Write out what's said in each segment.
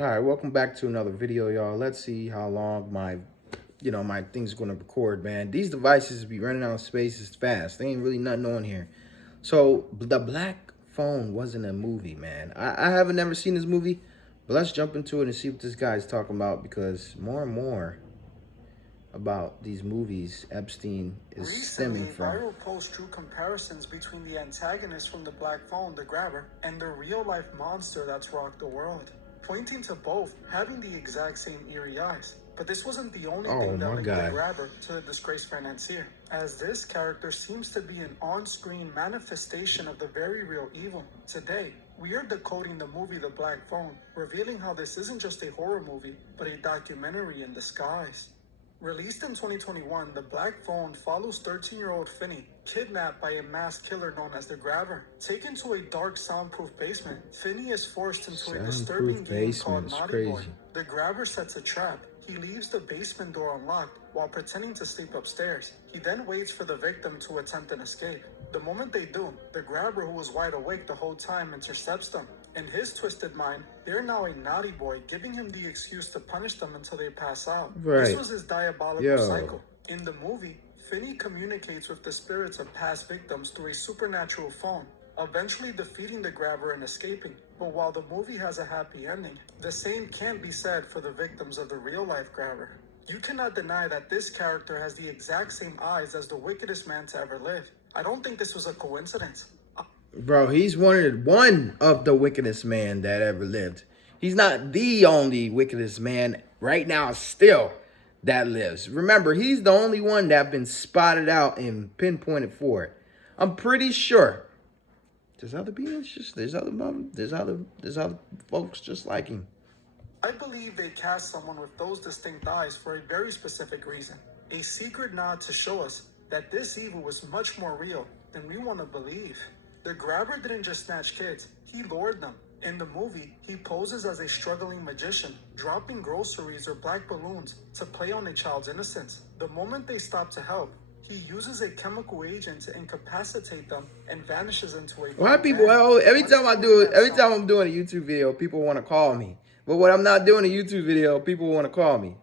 All right, welcome back to another video, y'all. Let's see how long my thing's gonna record, man. These devices be running out of space as fast. They ain't really nothing on here. So the Black Phone wasn't a movie, man. I haven't never seen this movie, but let's jump into it and see what this guy's talking about, because more and more about these movies Epstein is stemming Recently, from. viral posts drew comparisons between the antagonist from the Black Phone, the Grabber, and the real-life monster that's rocked the world, pointing to both having the exact same eerie eyes. But this wasn't the only Oh thing that my linked the God. Grabber to the disgraced financier, as this character seems to be an on-screen manifestation of the very real evil. Today, we are decoding the movie The Black Phone, revealing how this isn't just a horror movie, but a documentary in disguise. Released in 2021, The Black Phone follows 13-year-old Finney, kidnapped by a masked killer known as the Grabber. Taken to a dark, soundproof basement, Finney is forced into a disturbing Soundproof game called basement is Naughty Boy. crazy. The Grabber sets a trap. He leaves the basement door unlocked while pretending to sleep upstairs. He then waits for the victim to attempt an escape. The moment they do, the Grabber, who was wide awake the whole time, intercepts them. In his twisted mind, they're now a naughty boy, giving him the excuse to punish them until they pass out. Right. This was his diabolical cycle. In the movie, Finney communicates with the spirits of past victims through a supernatural phone, eventually defeating the Grabber and escaping. But while the movie has a happy ending, the same can't be said for the victims of the real-life Grabber. You cannot deny that this character has the exact same eyes as the wickedest man to ever live. I don't think this was a coincidence. Bro, he's one of the wickedest man that ever lived. He's not the only wickedest man right now still that lives. Remember, he's the only one that been spotted out and pinpointed for it. I'm pretty sure there's other beings, there's other folks just like him. I believe they cast someone with those distinct eyes for a very specific reason. A secret nod to show us that this evil was much more real than we want to believe. The Grabber didn't just snatch kids, he lured them. In the movie, he poses as a struggling magician, dropping groceries or black balloons to play on a child's innocence. The moment they stop to help, he uses a chemical agent to incapacitate them and vanishes into a Why people, every time I'm doing a YouTube video, people want to call me. But when I'm not doing a YouTube video, people want to call me.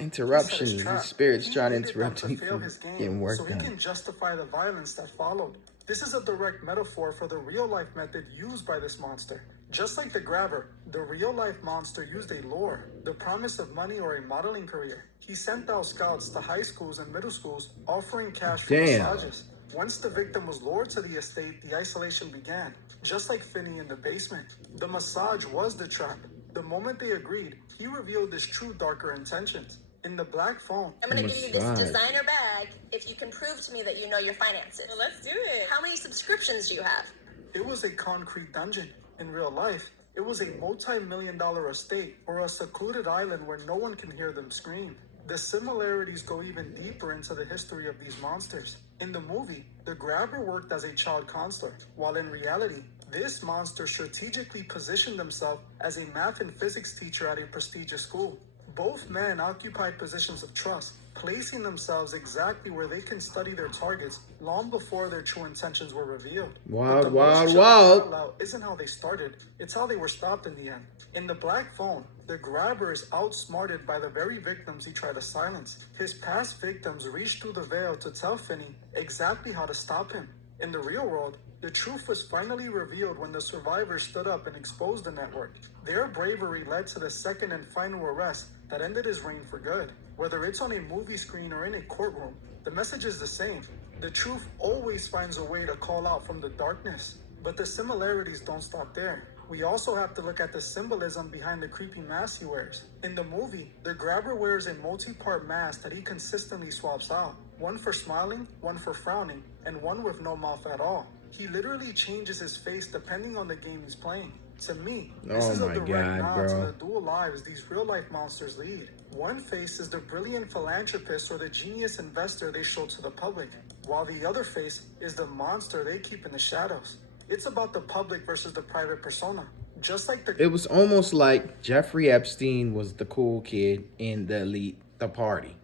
Interruptions. These spirits trying to interrupt me from getting work done. So he can justify the violence that followed. This is a direct metaphor for the real-life method used by this monster. Just like the Grabber, the real-life monster used a lure, the promise of money or a modeling career. He sent out scouts to high schools and middle schools offering cash for massages. Once the victim was lured to the estate, the isolation began. Just like Finney in the basement, the massage was the trap. The moment they agreed, he revealed his true darker intentions. In The Black Phone, I'm going to give you this designer bag if you can prove to me that you know your finances. Well, let's do it. How many subscriptions do you have? It was a concrete dungeon. In real life, it was a multi-million-dollar estate or a secluded island where no one can hear them scream. The similarities go even deeper into the history of these monsters. In the movie, the Grabber worked as a child counselor, while in reality, this monster strategically positioned himself as a math and physics teacher at a prestigious school. Both men occupy positions of trust, placing themselves exactly where they can study their targets long before their true intentions were revealed. Wild. Parallel isn't how they started, it's how they were stopped in the end. In The Black Phone, the Grabber is outsmarted by the very victims he tried to silence. His past victims reached through the veil to tell Finney exactly how to stop him. In the real world, the truth was finally revealed when the survivors stood up and exposed the network. Their bravery led to the second and final arrest that ended his reign for good. Whether it's on a movie screen or in a courtroom, the message is the same. The truth always finds a way to call out from the darkness. But the similarities don't stop there. We also have to look at the symbolism behind the creepy mask he wears. In the movie, the Grabber wears a multi-part mask that he consistently swaps out. One for smiling, one for frowning, and one with no mouth at all. He literally changes his face depending on the game he's playing. To me, this is a direct nod to the dual lives these real-life monsters lead. One face is the brilliant philanthropist or the genius investor they show to the public, while the other face is the monster they keep in the shadows. It's about the public versus the private persona. Just like it was almost like Jeffrey Epstein was the cool kid in the elite, the party.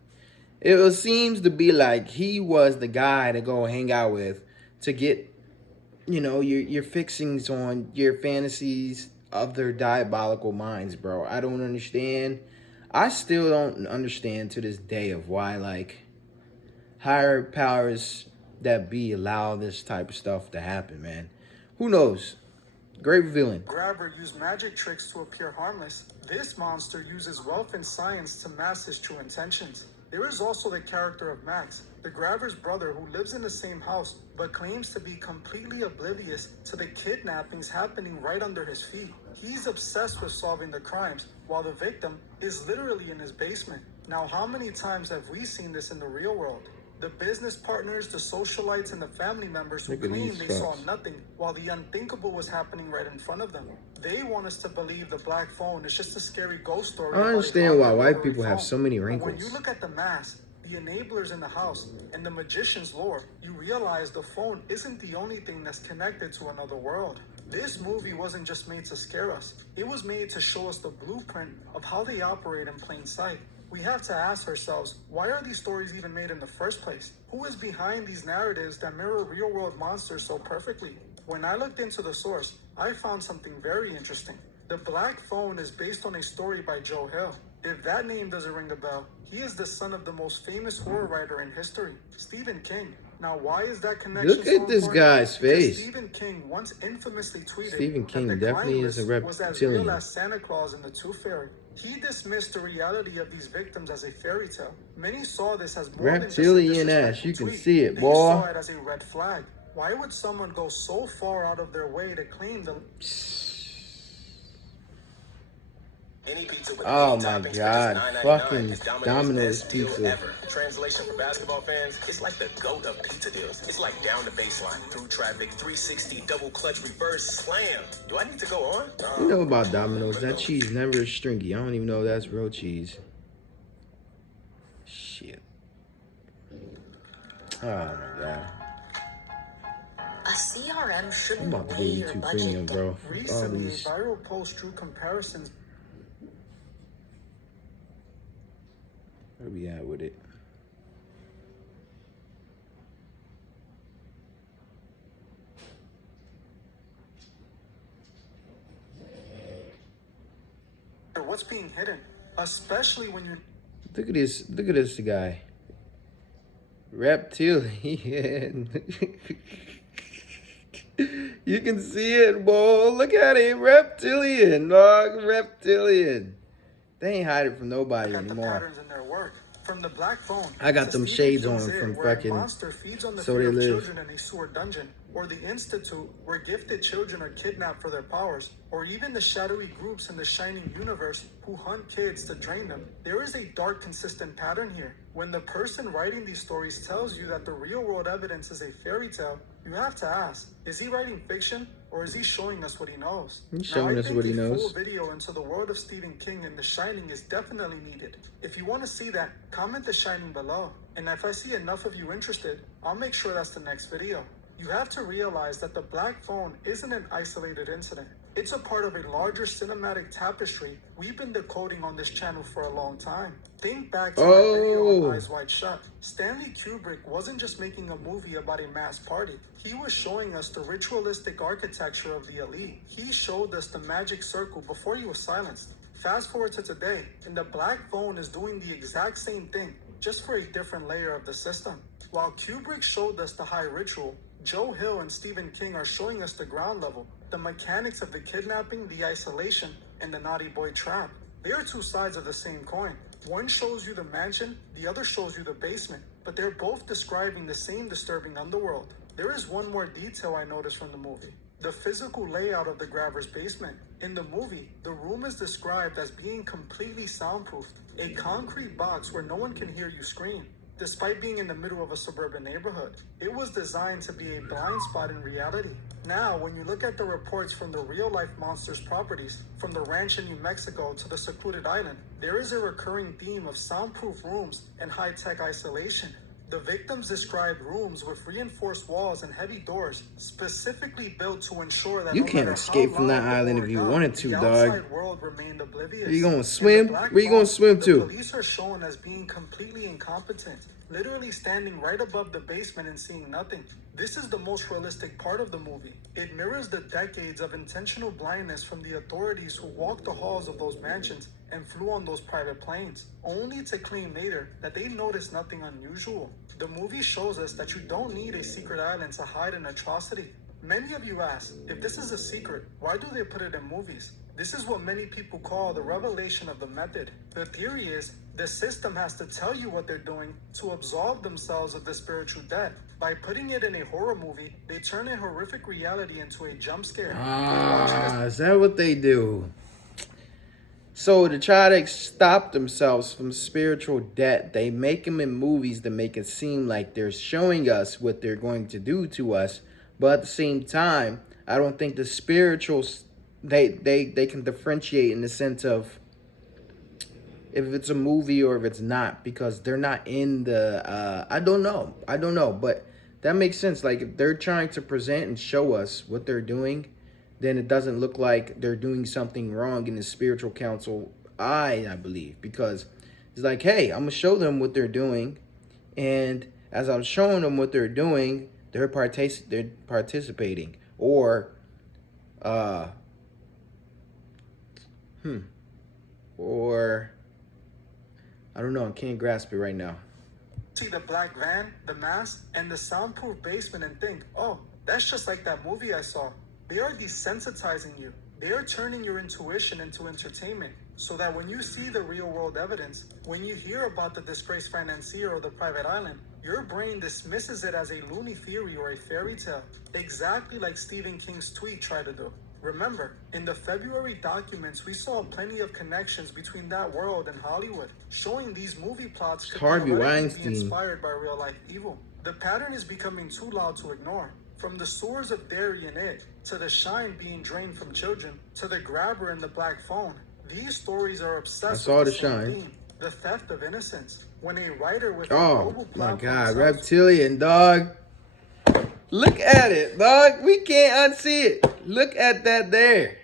It seems to be like he was the guy to go hang out with to get, your fixings on your fantasies of their diabolical minds, bro. I don't understand. I still don't understand to this day of why, like, higher powers that be allow this type of stuff to happen, man. Who knows? Great villain. Grabber used magic tricks to appear harmless. This monster uses wealth and science to mask his true intentions. There is also the character of Max, the Grabber's brother who lives in the same house but claims to be completely oblivious to the kidnappings happening right under his feet. He's obsessed with solving the crimes while the victim is literally in his basement. Now, how many times have we seen this in the real world? The business partners, the socialites, and the family members who claim they saw nothing while the unthinkable was happening right in front of them. They want us to believe the black phone is just a scary ghost story. I understand why white people have so many wrinkles. When you look at the mask, the enablers in the house, and the magician's lore, you realize the phone isn't the only thing that's connected to another world. This movie wasn't just made to scare us. It was made to show us the blueprint of how they operate in plain sight. We have to ask ourselves, why are these stories even made in the first place? Who is behind these narratives that mirror real-world monsters so perfectly? When I looked into the source, I found something very interesting. The Black Phone is based on a story by Joe Hill. If that name doesn't ring a bell, he is the son of the most famous horror writer in history, Stephen King. Now, why is that connection Look at this guy's face. Stephen King once infamously tweeted Stephen King that the definitely is a Klein list was as real reptilian. as Santa Claus and the Tooth Fairy. He dismissed the reality of these victims as a fairy tale. Many saw this as more than just a Reptilian ass, disrespectful you can tweet. see it, They boy. saw it as a red flag. Why would someone go so far out of their way to claim the... Any pizza with Oh any my toppings for God, just $9.99 fucking is Domino's best deal pizza. ever. Translation for basketball fans, it's like the GOAT of pizza deals. It's like down the baseline, through traffic, 360, double clutch, reverse, slam. Do I need to go on? You know about Domino's, that cheese never is stringy. I don't even know if that's real cheese. Shit. Oh my God. A CRM I'm shouldn't about to weigh get your YouTube budget Premium, down. bro. All Recently, a these. viral post drew comparisons. Where we at with it? What's being hidden? Especially when you... Look at this. Look at this guy. Reptilian. You can see it, boy. Look at it. Reptilian, dog. Reptilian. They ain't hiding from nobody at the anymore. patterns in their work. From the Black Phone. I got to them Stephen shades on King's It, from where a fucking monster feeds on the So fear They of Live. children in a sewer dungeon, or the Institute, where gifted children are kidnapped for their powers, or even the shadowy groups in the Shining universe who hunt kids to drain them. There is a dark, consistent pattern here. When the person writing these stories tells you that the real-world evidence is a fairy tale, you have to ask, is he writing fiction, or is he showing us what he knows? He's showing us what he A knows. full video into the world of Stephen King and The Shining is definitely needed. If you want to see that, comment The Shining below. And if I see enough of you interested, I'll make sure that's the next video. You have to realize that the Black Phone isn't an isolated incident. It's a part of a larger cinematic tapestry we've been decoding on this channel for a long time. Think back to the video on Eyes Wide Shut. Stanley Kubrick wasn't just making a movie about a mass party. He was showing us the ritualistic architecture of the elite. He showed us the magic circle before he was silenced. Fast forward to today, and the Black Phone is doing the exact same thing, just for a different layer of the system. While Kubrick showed us the high ritual, Joe Hill and Stephen King are showing us the ground level, the mechanics of the kidnapping, the isolation, and the naughty boy trap. They are two sides of the same coin. One shows you the mansion, the other shows you the basement, but they're both describing the same disturbing underworld. There is one more detail I noticed from the movie. The physical layout of the Grabber's basement. In the movie, the room is described as being completely soundproofed, a concrete box where no one can hear you scream. Despite being in the middle of a suburban neighborhood, it was designed to be a blind spot in reality. Now, when you look at the reports from the real-life monsters' properties, from the ranch in New Mexico to the secluded island, there is a recurring theme of soundproof rooms and high-tech isolation. The victims described rooms with reinforced walls and heavy doors, specifically built to ensure that You no can't matter escape how from that loud the island roar if you got, wanted to, the dog. outside world remained oblivious. Where you gonna In the swim? Black Where you gonna Phone, swim the to? police are shown as being completely incompetent, literally standing right above the basement and seeing nothing. This is the most realistic part of the movie. It mirrors the decades of intentional blindness from the authorities who walked the halls of those mansions and flew on those private planes, only to claim later that they noticed nothing unusual. The movie shows us that you don't need a secret island to hide an atrocity. Many of you ask, if this is a secret, why do they put it in movies? This is what many people call the revelation of the method. The theory is the system has to tell you what they're doing to absolve themselves of the spiritual debt. By putting it in a horror movie, they turn a horrific reality into a jump scare. Is that what they do? So to try to stop themselves from spiritual debt, they make them in movies to make it seem like they're showing us what they're going to do to us. But at the same time, I don't think the spirituals, they can differentiate in the sense of if it's a movie or if it's not, because they're not in the, I don't know, but that makes sense. Like if they're trying to present and show us what they're doing, then it doesn't look like they're doing something wrong in the spiritual council eye, I believe, because it's like, hey, I'm gonna show them what they're doing, and as I'm showing them what they're doing, they're participating, or I don't know, I can't grasp it right now. See the black van, the mask, and the soundproof basement and think, oh, that's just like that movie I saw. They are desensitizing you. They are turning your intuition into entertainment so that when you see the real world evidence, when you hear about the disgraced financier or the private island, your brain dismisses it as a loony theory or a fairy tale, exactly like Stephen King's tweet tried to do. Remember, in the February documents, we saw plenty of connections between that world and Hollywood, showing these movie plots could Harvey theoretically Weinstein. be inspired by real life evil. The pattern is becoming too loud to ignore. From the sewers of Derry and It, to the shine being drained from children, to the grabber in the black phone, these stories are obsessed with the same theme, the theft of innocence. When a writer with a global Oh my platform God, says, reptilian, dog. Look at it, dog. We can't unsee it. Look at that there.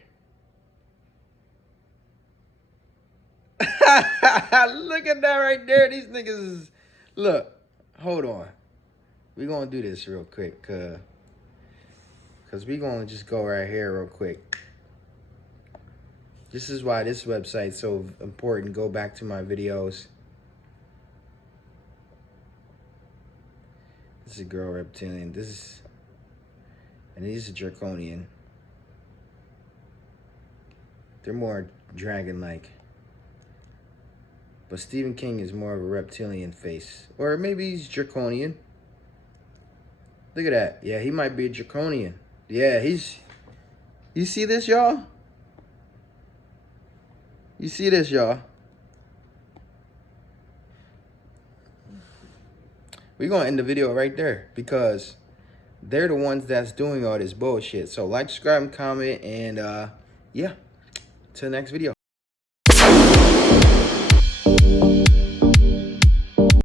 Look at that right there. These niggas is... Look, hold on. We gonna do this real quick, cause we gonna just go right here real quick. This is why this website's so important. Go back to my videos. This is a girl reptilian. This is, and these are draconian. They're more dragon-like. But Stephen King is more of a reptilian face. Or maybe he's draconian. Look at that. Yeah, he might be a draconian. Yeah, he's... You see this, y'all? You see this, y'all? We're going to end the video right there because they're the ones that's doing all this bullshit. So like, subscribe, and comment, and yeah, till the next video.